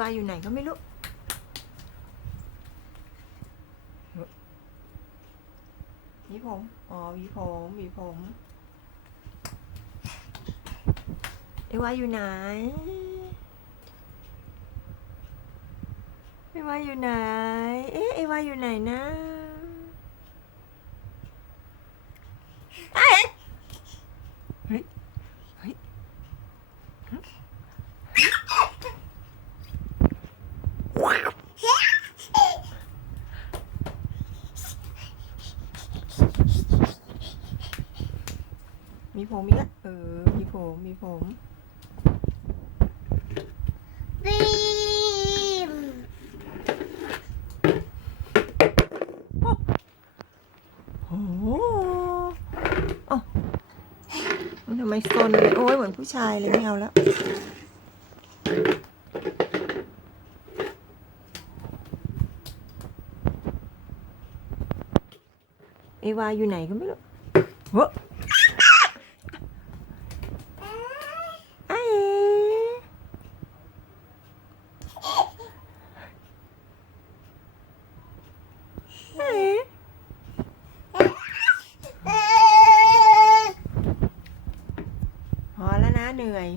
วาอยู่ไหนก็ไม่รู้หวีผม อ๋อหวีผมหวีผมเอวาอยู่ไหนเอวาอยู่ไหน เอ๊ะเอวาอยู่ไหนนะเอ้ยเฮ้ย เฮ้ย มีผมอีกแล้วเออ มีผม มีผมบีมโอ้โหอ๋อมันทำไมซนเลย โอ้ยเหมือนผู้ชายเลยไม่เอาแล้วเอวาอยู่ไหนก็ไม่รู้เฮ้ พอแล้วนะเหนื่อย